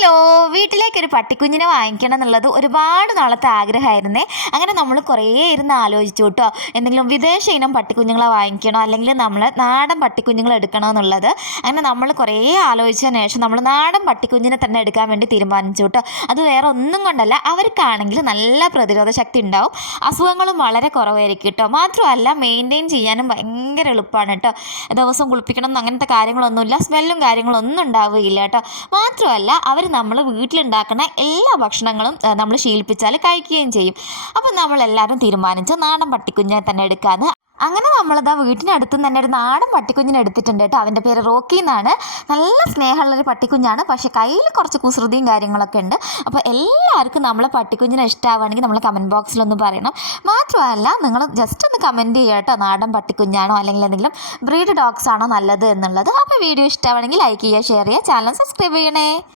Hello, വീട്ടിലേക്കൊരു പട്ടിക്കുഞ്ഞിനെ വാങ്ങിക്കണം എന്നുള്ളത് ഒരുപാട് നാളത്തെ ആഗ്രഹമായിരുന്നേ. അങ്ങനെ നമ്മൾ കുറേ ഇരുന്ന് ആലോചിച്ചു കേട്ടോ, എന്തെങ്കിലും വിദേശ ഇനം പട്ടിക്കുഞ്ഞുങ്ങളെ വാങ്ങിക്കണോ അല്ലെങ്കിൽ നമ്മൾ നാടൻ പട്ടിക്കുഞ്ഞുങ്ങളെ എടുക്കണോ എന്നുള്ളത്. അങ്ങനെ നമ്മൾ കുറേ ആലോചിച്ചതിന് ശേഷം നമ്മൾ നാടൻ പട്ടിക്കുഞ്ഞിനെ തന്നെ എടുക്കാൻ വേണ്ടി തീരുമാനിച്ചു കേട്ടോ. അത് വേറെ ഒന്നും കൊണ്ടല്ല, അവർക്കാണെങ്കിൽ നല്ല പ്രതിരോധ ശക്തി ഉണ്ടാവും, അസുഖങ്ങളും വളരെ കുറവായിരിക്കും കേട്ടോ. മാത്രമല്ല മെയിൻറ്റെയിൻ ചെയ്യാനും ഭയങ്കര എളുപ്പമാണ് കേട്ടോ. ദിവസം കുളിപ്പിക്കണം അങ്ങനത്തെ കാര്യങ്ങളൊന്നുമില്ല, സ്മെല്ലും കാര്യങ്ങളൊന്നും ഉണ്ടാവുകയില്ല കേട്ടോ. മാത്രമല്ല അവർ നമ്മൾ വീട്ടിലുണ്ടാക്കുന്ന എല്ലാ ഭക്ഷണങ്ങളും നമ്മൾ ശീലിപ്പിച്ചാൽ കഴിക്കുകയും ചെയ്യും. അപ്പം നമ്മളെല്ലാവരും തീരുമാനിച്ച് നാടൻ പട്ടിക്കുഞ്ഞിനെ തന്നെ എടുക്കാമെന്ന്. അങ്ങനെ നമ്മളിതാ വീട്ടിനടുത്ത് തന്നെ ഒരു നാടൻ പട്ടിക്കുഞ്ഞിനെ എടുത്തിട്ടുണ്ട് കേട്ടോ. അവൻ്റെ പേര് റോക്കി എന്നാണ്. നല്ല സ്നേഹമുള്ളൊരു പട്ടിക്കുഞ്ഞാണ്, പക്ഷേ കയ്യിൽ കുറച്ച് കുസൃതിയും കാര്യങ്ങളൊക്കെ ഉണ്ട്. അപ്പോൾ എല്ലാവർക്കും നമ്മളെ പട്ടിക്കുഞ്ഞിനെ ഇഷ്ടമാവുകയാണെങ്കിൽ നമ്മൾ കമൻറ്റ് ബോക്സിലൊന്ന് പറയണം. മാത്രമല്ല നിങ്ങൾ ജസ്റ്റ് ഒന്ന് കമൻറ്റ് ചെയ്യുക കേട്ടോ, നാടൻ പട്ടിക്കുഞ്ഞാണോ അല്ലെങ്കിൽ എന്തെങ്കിലും ബ്രീഡ് ഡോഗ്സ് ആണോ നല്ലത് എന്നുള്ളത്. അപ്പോൾ വീഡിയോ ഇഷ്ടമാണെങ്കിൽ ലൈക്ക് ചെയ്യുക, ഷെയർ ചെയ്യുക, ചാനൽ സബ്സ്ക്രൈബ് ചെയ്യണേ.